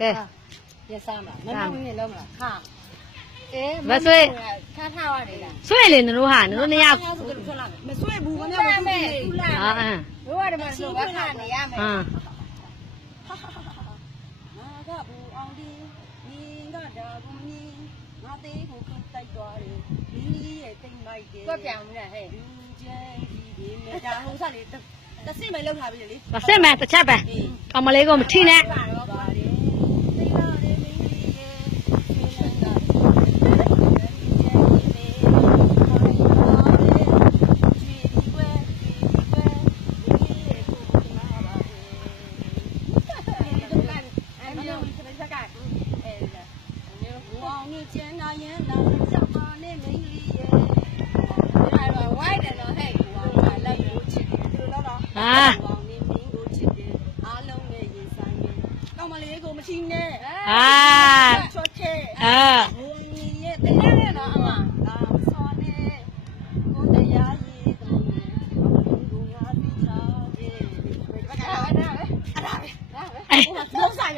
ကဲ ရစားမှာမမောင်နေလုံးလားဟာအေး မဆွေ ထားထားရတယ်လား ဆွေလေနင်တို့ဟာနင်တို့နှစ်ယောက် မဆွေဘူးမမြောက်ဘူးသူလာ အာအာ တို့ရတယ်မလို့ဘာခနေရမယ် အာ ငါကဘူအောင်ဒီညီကဒါဘူမီငါသေးကိုခုတိုက်သွားတယ်ဒီရဲ့တိမ်မိုက်တယ်တွက်ပြောင်နေဟဲ့လူကျဲဒီမေဒါဟိုစားလေတစိမဲ့လောက်ထားပြီလေ မစစ်မဲ့တစ်ချက်ပဲကောင်မလေးကိုမထိနဲ့ ပါတော့ပါတယ်သိလာတယ်မင်းကြီးရဲ့ဖေးလန်တာမလေးကိုမချင်းနဲ့ အာ ချော့ခဲ အာ ဘုံကြီးရဲ့တရားနဲ့တော့အမလာစောနဲ့ကိုတရားရေးတယ်ဘုံငါတိချာတယ်အဲ့ဒါပဲလုံးဆိုင်ပဲ